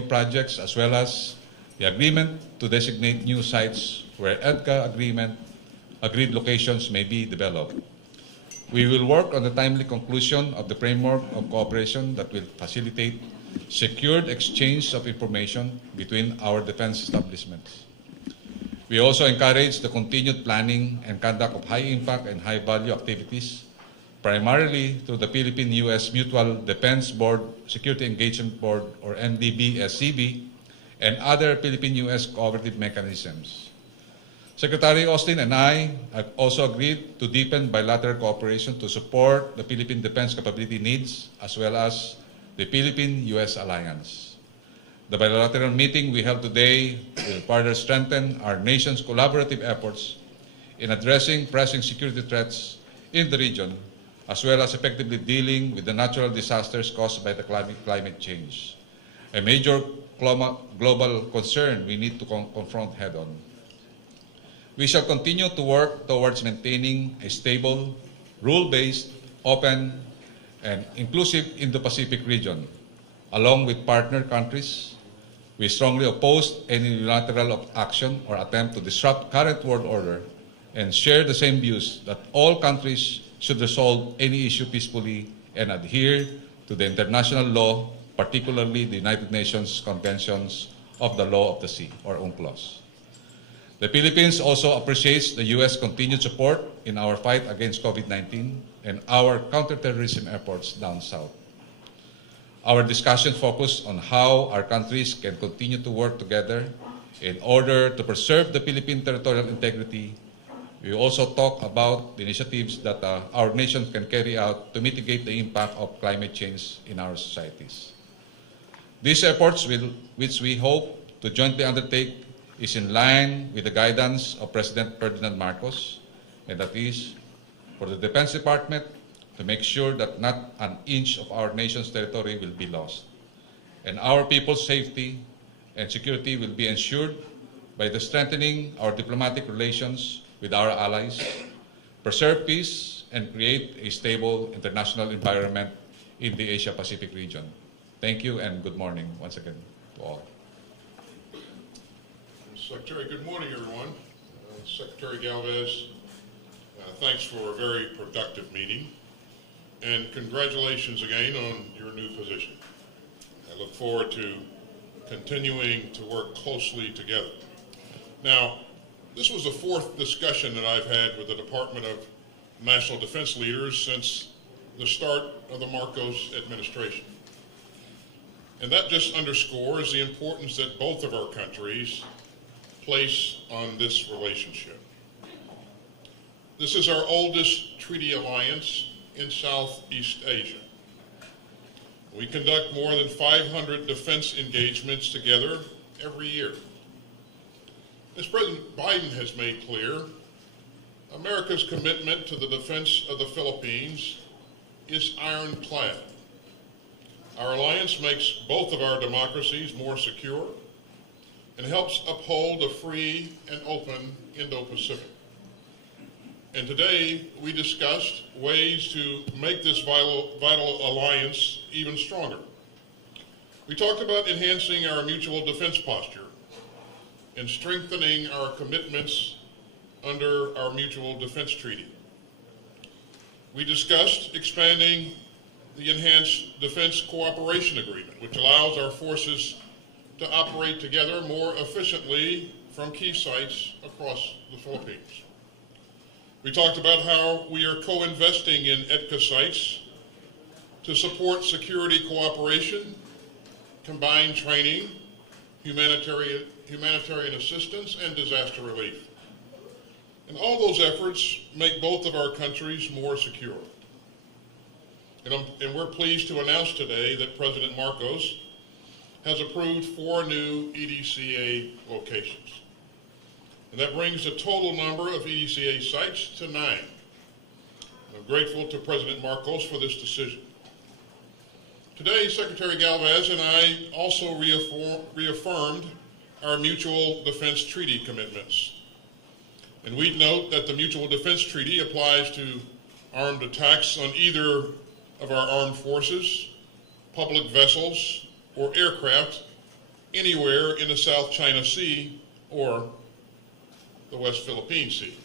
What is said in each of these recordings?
projects as well as the agreement to designate new sites where EDCA agreed locations may be developed. We will work on the timely conclusion of the framework of cooperation that will facilitate secured exchange of information between our defense establishments. We also encourage the continued planning and conduct of high-impact and high-value activities, primarily through the Philippine-U.S. Mutual Defense Board Security Engagement Board, or MDB-SCB, and other Philippine-U.S. cooperative mechanisms. Secretary Austin and I have also agreed to deepen bilateral cooperation to support the Philippine defense capability needs as well as the Philippine-U.S. alliance. The bilateral meeting we held today will further strengthen our nation's collaborative efforts in addressing pressing security threats in the region, as well as effectively dealing with the natural disasters caused by the climate change, a major global concern we need to confront head-on. We shall continue to work towards maintaining a stable, rule-based, open, and inclusive Indo-Pacific region. Along with partner countries, we strongly oppose any unilateral action or attempt to disrupt current world order and share the same views that all countries should resolve any issue peacefully and adhere to the international law, particularly the United Nations Conventions of the Law of the Sea, or UNCLOS. The Philippines also appreciates the U.S. continued support in our fight against COVID-19 and our counterterrorism efforts down south. Our discussion focused on how our countries can continue to work together in order to preserve the Philippine territorial integrity. We also talk about the initiatives that our nation can carry out to mitigate the impact of climate change in our societies. These efforts, which we hope to jointly undertake, is in line with the guidance of President Ferdinand Marcos, and that is for the Defense Department to make sure that not an inch of our nation's territory will be lost, and our people's safety and security will be ensured by the strengthening our diplomatic relations with our allies, preserve peace, and create a stable international environment in the Asia-Pacific region. Thank you and good morning once again to all. Secretary, good morning, everyone. Secretary Galvez, thanks for a very productive meeting, and congratulations again on your new position. I look forward to continuing to work closely together. Now, this was the fourth discussion that I've had with the Department of National Defense leaders since the start of the Marcos administration. And that just underscores the importance that both of our countries place on this relationship. This is our oldest treaty alliance in Southeast Asia. We conduct more than 500 defense engagements together every year. As President Biden has made clear, America's commitment to the defense of the Philippines is ironclad. Our alliance makes both of our democracies more secure and helps uphold a free and open Indo-Pacific. And today, we discussed ways to make this vital alliance even stronger. We talked about enhancing our mutual defense posture and strengthening our commitments under our mutual defense treaty. We discussed expanding the Enhanced Defense Cooperation Agreement, which allows our forces to operate together more efficiently from key sites across the Philippines. We talked about how we are co-investing in EDCA sites to support security cooperation, combined training, humanitarian assistance, and disaster relief. And all those efforts make both of our countries more secure. And we're pleased to announce today that President Marcos has approved 4 new EDCA locations. And that brings the total number of EDCA sites to 9. I'm grateful to President Marcos for this decision. Today, Secretary Galvez and I also reaffirmed our mutual defense treaty commitments. And we'd note that the mutual defense treaty applies to armed attacks on either of our armed forces, public vessels, or aircraft anywhere in the South China Sea or the West Philippine Sea.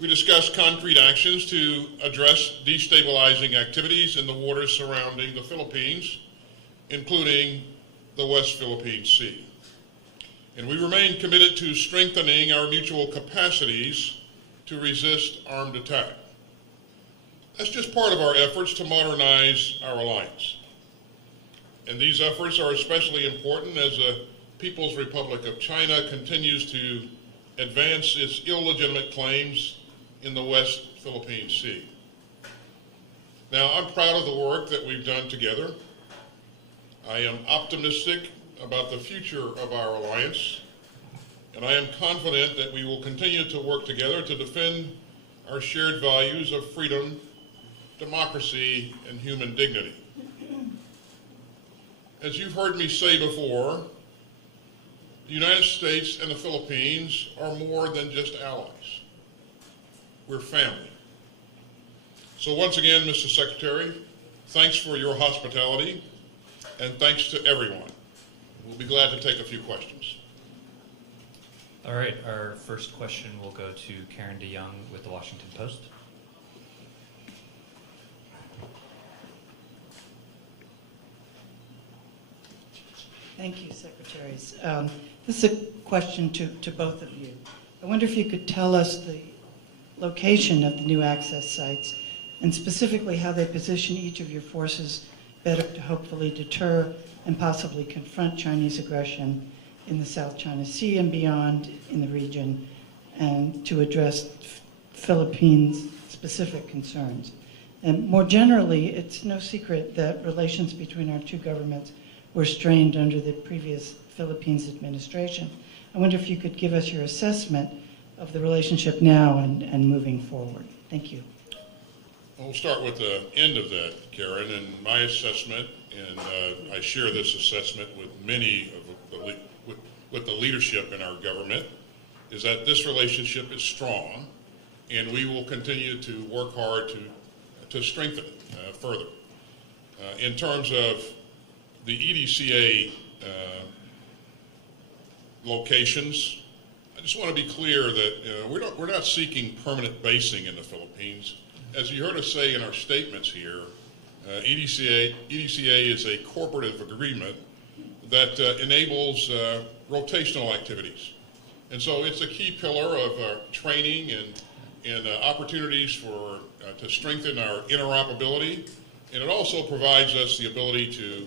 We discussed concrete actions to address destabilizing activities in the waters surrounding the Philippines, including the West Philippine Sea. And we remain committed to strengthening our mutual capacities to resist armed attack. That's just part of our efforts to modernize our alliance. And these efforts are especially important as the People's Republic of China continues to advance its illegitimate claims in the West Philippine Sea. Now, I'm proud of the work that we've done together. I am optimistic about the future of our alliance, and I am confident that we will continue to work together to defend our shared values of freedom, democracy, and human dignity. As you've heard me say before, the United States and the Philippines are more than just allies. We're family. So once again, Mr. Secretary, thanks for your hospitality, and thanks to everyone. We'll be glad to take a few questions. All right, our first question will go to Karen DeYoung with the Washington Post. Thank you, Secretaries. This is a question to both of you. I wonder if you could tell us the location of the new access sites and specifically how they position each of your forces better to hopefully deter and possibly confront Chinese aggression in the South China Sea and beyond in the region, and to address Philippines-specific concerns. And more generally, it's no secret that relations between our two governments were strained under the previous Philippines administration. I wonder if you could give us your assessment of the relationship now and moving forward. Thank you. We'll start with the end of that, Karen, and my assessment, and I share this assessment with many of with the leadership in our government, is that this relationship is strong, and we will continue to work hard to strengthen it further. In terms of the EDCA locations, I just want to be clear that we're not seeking permanent basing in the Philippines. As you heard us say in our statements here, EDCA is a cooperative agreement that enables rotational activities. And so it's a key pillar of training and opportunities to strengthen our interoperability. And it also provides us the ability to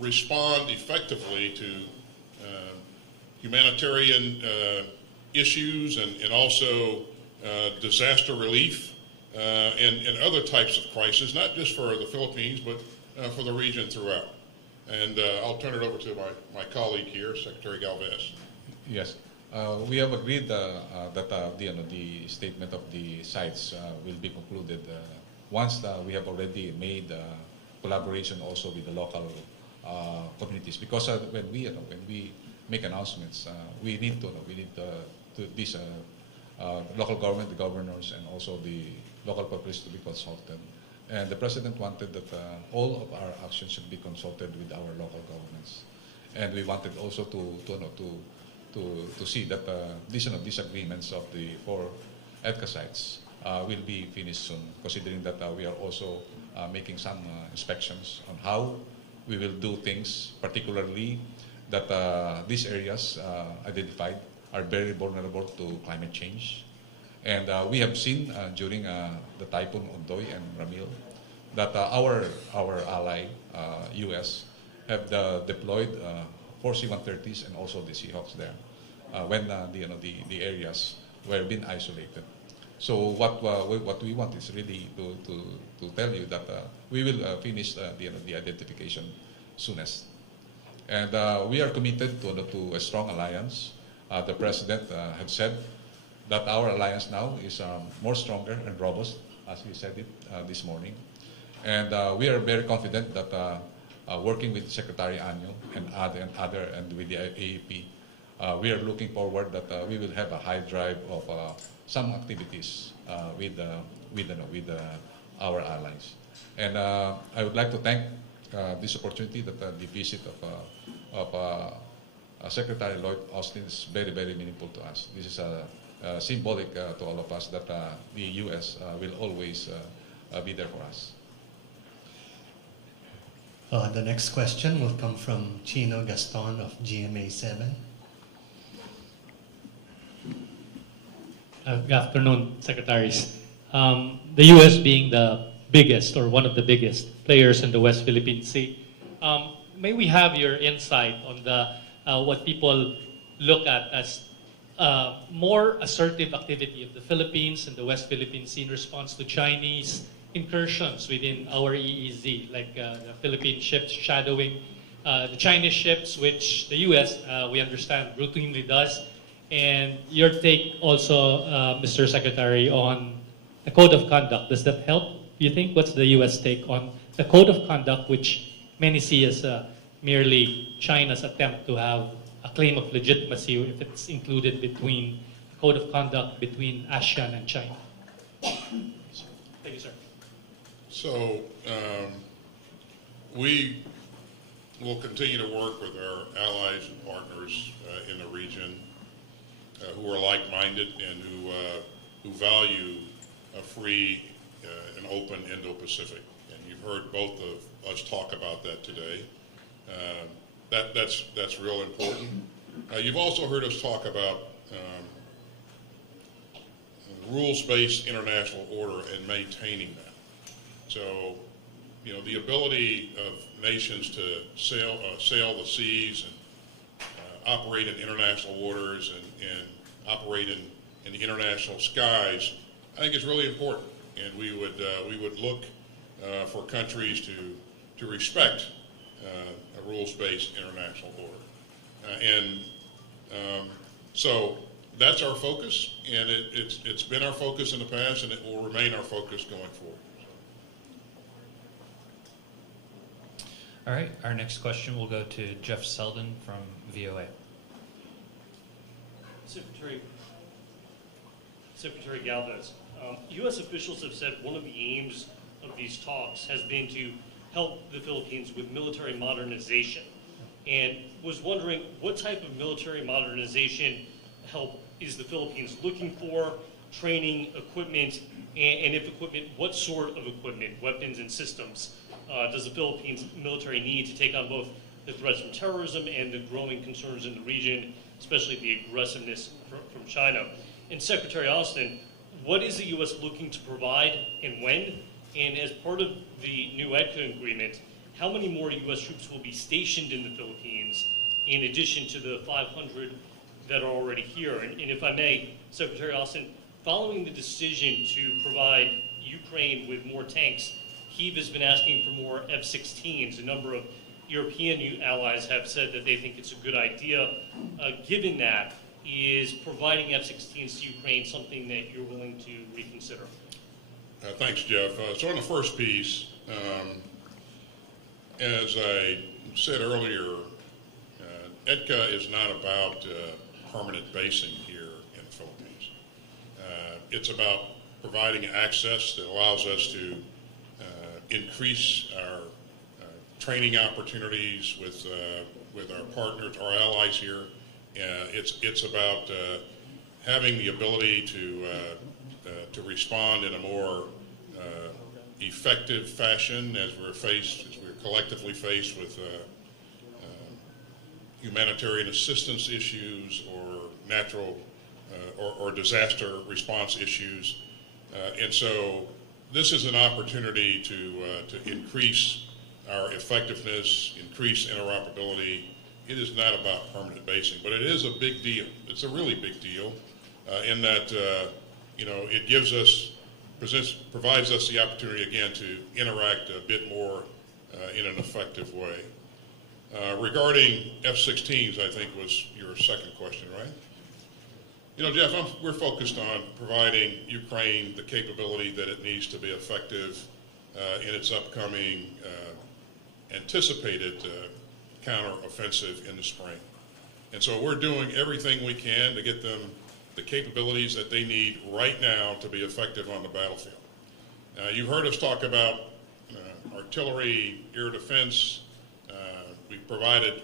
respond effectively to humanitarian issues and also disaster relief and other types of crises, not just for the Philippines, but for the region throughout. And I'll turn it over to my colleague here, Secretary Galvez. Yes. We have agreed that the statement of the sites will be concluded once we have already made collaboration also with the local communities. Because when we make announcements, we need these local government, the governors, and also the local population to be consulted. And the President wanted that all of our actions should be consulted with our local governments. And we wanted also to see that these agreements of the 4 EDCA sites will be finished soon, considering that we are also making some inspections on how we will do things, particularly that these areas identified are very vulnerable to climate change. And we have seen during the Typhoon Ondoy and Ramil that our ally, U.S., have deployed 4 C-130s and also the Seahawks there when the areas were being isolated. So what we want is really to tell you that we will finish the identification soonest. And we are committed to a strong alliance. The President had said that our alliance now is more stronger and robust, as he said it this morning. And we are very confident that working with Secretary Anyo and with the AEP, we are looking forward that we will have a high drive of some activities with our allies. And I would like to thank this opportunity that the visit of Secretary Lloyd Austin is very, very meaningful to us. This is symbolic to all of us that the U.S. Will always be there for us. The next question will come from Chino Gaston of GMA 7. Good afternoon, Secretaries. The U.S. being the biggest or one of the biggest players in the West Philippine Sea, may we have your insight on the what people look at as more assertive activity of the Philippines and the West Philippine Sea in response to Chinese incursions within our EEZ, like the Philippine ships shadowing the Chinese ships, which the U.S., we understand, routinely does. And your take also, Mr. Secretary, on the Code of Conduct. Does that help, you think? What's the U.S. take on the Code of Conduct, which many see as merely China's attempt to have a claim of legitimacy if it's included between the Code of Conduct between ASEAN and China? Thank you, sir. So we will continue to work with our allies and partners in the region who are like-minded and who value a free and open Indo-Pacific. And you've heard both of us talk about that today. That's real important. You've also heard us talk about rules-based international order and maintaining that. So, you know, the ability of nations to sail the seas and operate in international waters and operate in the international skies, I think is really important. And we would look for countries to respect a rules-based international order. So that's our focus, and it's been our focus in the past, and it will remain our focus going forward. All right, our next question will go to Jeff Selden from VOA. Secretary Galvez, U.S. officials have said one of the aims of these talks has been to help the Philippines with military modernization, and was wondering what type of military modernization help is the Philippines looking for, training, equipment, and if equipment, what sort of equipment, weapons and systems does the Philippines military need to take on both the threats from terrorism and the growing concerns in the region, especially the aggressiveness from China? And Secretary Austin, what is the U.S. looking to provide and when? And as part of the new EDCA agreement, how many more U.S. troops will be stationed in the Philippines in addition to the 500 that are already here? And if I may, Secretary Austin, following the decision to provide Ukraine with more tanks, Kyiv has been asking for more F-16s. A number of European allies have said that they think it's a good idea. Given that, is providing F-16s to Ukraine something that you're willing to reconsider? Thanks, Jeff. So on the first piece, as I said earlier, EDCA is not about permanent basing here in the Philippines. It's about providing access that allows us to increase our training opportunities with our partners, our allies here. It's about having the ability to respond in a more effective fashion as we're collectively faced with humanitarian assistance issues or natural or disaster response issues. And so this is an opportunity to increase our effectiveness, increase interoperability. It is not about permanent basing, but it is a big deal. It's a really big deal in that it provides us the opportunity again to interact a bit more in an effective way. Regarding F-16s, I think was your second question, right? Jeff, we're focused on providing Ukraine the capability that it needs to be effective in its upcoming anticipated counteroffensive in the spring. And so we're doing everything we can to get them the capabilities that they need right now to be effective on the battlefield. You've heard us talk about artillery, air defense. We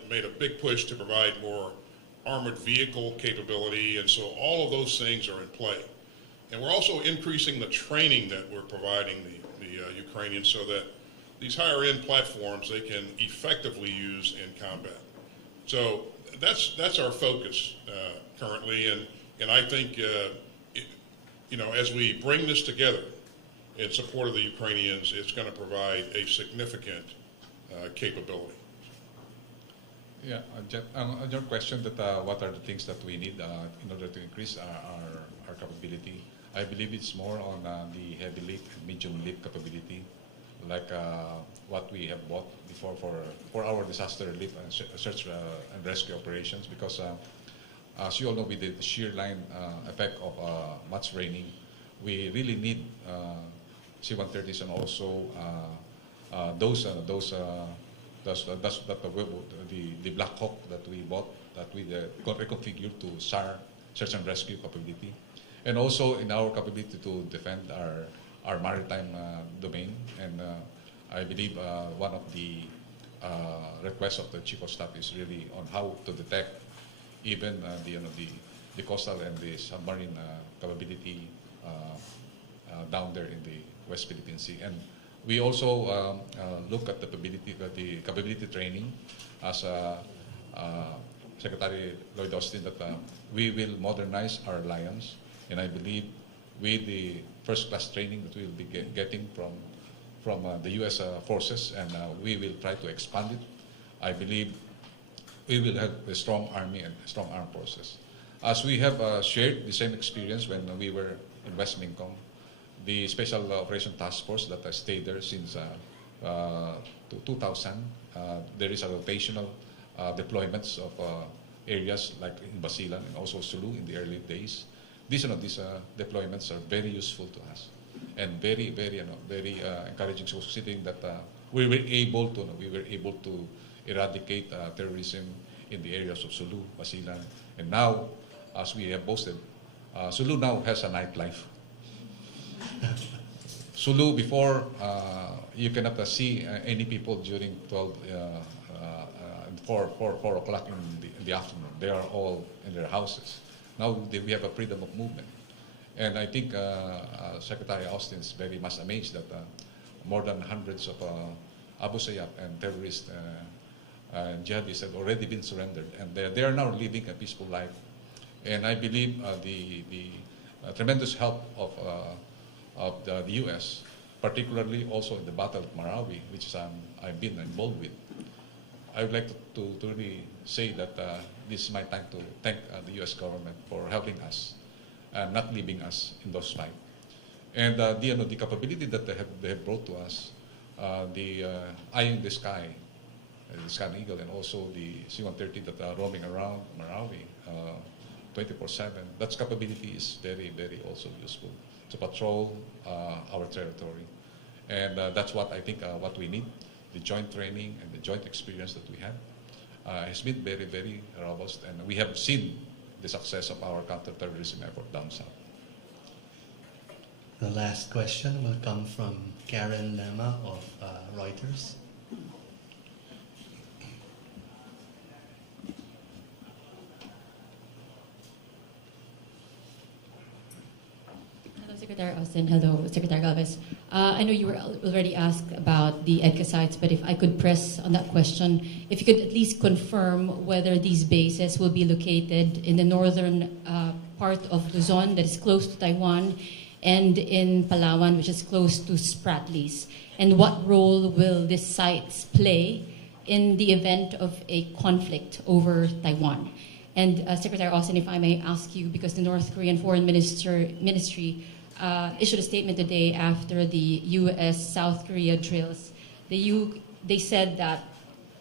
made a big push to provide more armored vehicle capability, and so all of those things are in play. And we're also increasing the training that we're providing the Ukrainians so that these higher end platforms they can effectively use in combat. So that's our focus currently, and I think as we bring this together in support of the Ukrainians, it's going to provide a significant capability. Yeah, on your question that what are the things that we need in order to increase our capability, I believe it's more on the heavy lift and medium lift capability, like what we have bought before for our disaster relief and search and rescue operations, because as you all know, with the shear line effect of much raining, we really need C-130s and also the Black Hawk that we bought, that we got reconfigured to SAR, search and rescue capability, and also in our capability to defend our maritime domain. And I believe one of the requests of the Chief of Staff is really on how to detect even the coastal and the submarine capability down there in the West Philippine Sea. And we also look at the capability training as Secretary Lloyd Austin that we will modernize our alliance, and I believe with the first-class training that we will be getting from the U.S. forces, and we will try to expand it. I believe we will have a strong army and strong armed forces. As we have shared the same experience when we were in West Minkom, the Special Operation Task Force that has stayed there since 2000, there is a rotational deployments of areas like in Basilan and also Sulu in the early days. These deployments are very useful to us and very encouraging. So considering that we were able to eradicate terrorism in the areas of Sulu, Basilan, and now, as we have boasted, Sulu now has a nightlife. Sulu before, you cannot see any people during 4 o'clock in the afternoon. They are all in their houses. Now we have a freedom of movement. And I think Secretary Austin is very much amazed that more than hundreds of Abu Sayyaf and terrorists and jihadists have already been surrendered. And they are now living a peaceful life. And I believe the tremendous help of the U.S., particularly also in the Battle of Marawi, which I've been involved with. I would like to really say that this is my time to thank the U.S. government for helping us and not leaving us in those fights. And the capability that they have brought to us, the Eye in the Sky, the Sky Eagle, and also the C-130 that are roaming around Marawi 24/7, that capability is very also useful to patrol our territory. And that's what I think what we need. The joint training and the joint experience that we have has been very robust, and we have seen the success of our counterterrorism effort down south. The last question will come from Karen Lema of Reuters. Secretary Austin, hello, Secretary Galvez. I know you were already asked about the EDCA sites, but if I could press on that question, if you could at least confirm whether these bases will be located in the northern part of Luzon that is close to Taiwan and in Palawan, which is close to Spratlys, and what role will these sites play in the event of a conflict over Taiwan? And Secretary Austin, if I may ask you, because the North Korean Foreign Ministry issued a statement today after the U.S.-South Korea drills. They said that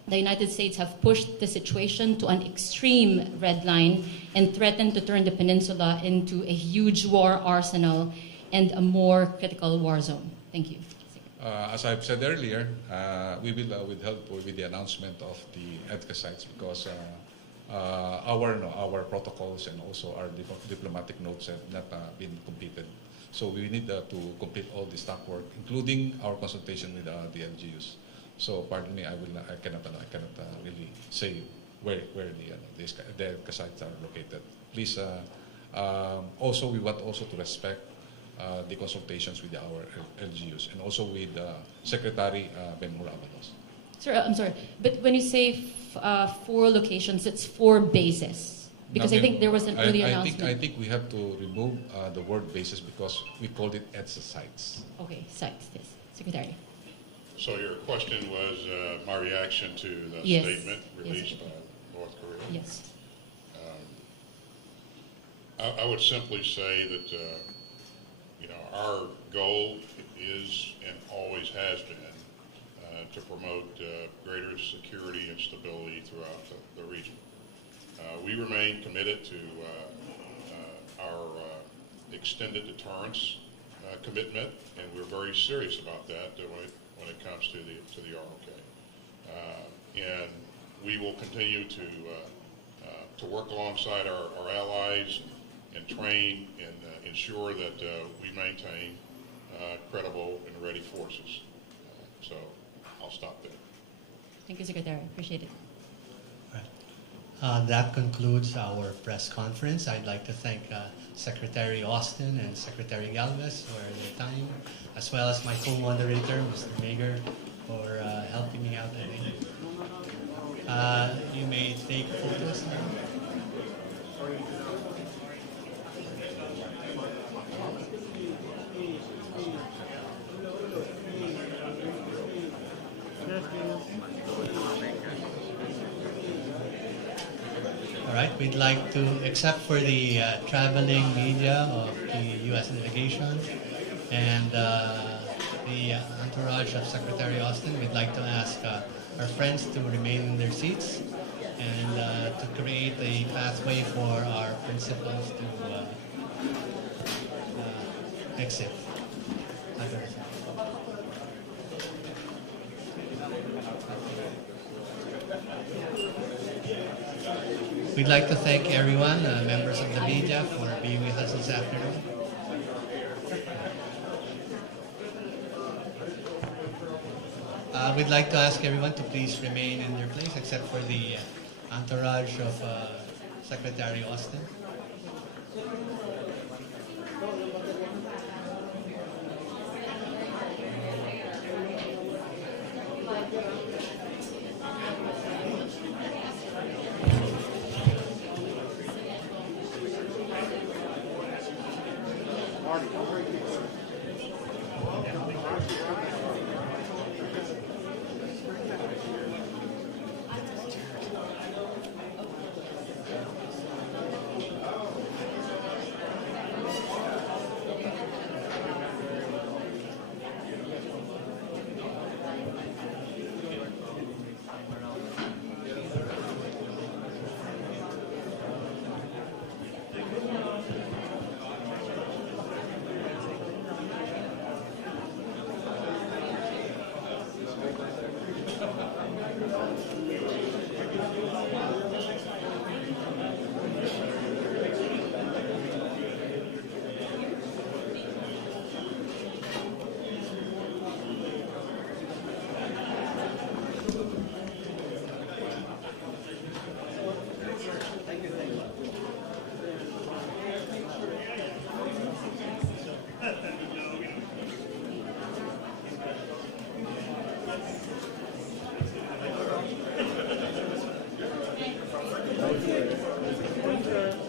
the United States have pushed the situation to an extreme red line and threatened to turn the peninsula into a huge war arsenal and a more critical war zone. Thank you. As I've said earlier, we will withhold with the announcement of the EDCA sites because our protocols and also our diplomatic notes have not been completed. So we need to complete all the stock work, including our consultation with the LGUs. So pardon me, I cannot really say where the EDCA sites are located. Please, also we want also to respect the consultations with our LGUs and also with Secretary Ben-Hur Avalos. Sir, I'm sorry, but when you say 4 locations, it's 4 bases? Because I think there was an earlier announcement. I think we have to remove the word bases because we called it EDSA sites. Okay, sites, yes. Secretary. So your question was my reaction to the Yes. statement released Yes. by North Korea? Yes. I would simply say that, our goal is and always has been to promote greater security and stability throughout the region. We remain committed to our extended deterrence commitment, and we're very serious about that when it comes to the ROK. And we will continue to work alongside our allies and train and ensure that we maintain credible and ready forces. So I'll stop there. Thank you, Secretary. Appreciate it. That concludes our press conference. I'd like to thank Secretary Austin and Secretary Galvez for their time, as well as my co-moderator, Mr. Mager, for helping me out today. You may take photos now. All right, we'd like to, except for the traveling media of the U.S. delegation and the entourage of Secretary Austin, we'd like to ask our friends to remain in their seats and to create a pathway for our principals to exit. We'd like to thank everyone, members of the media, for being with us this afternoon. We'd like to ask everyone to please remain in their place, except for the entourage of Secretary Austin. Thank you.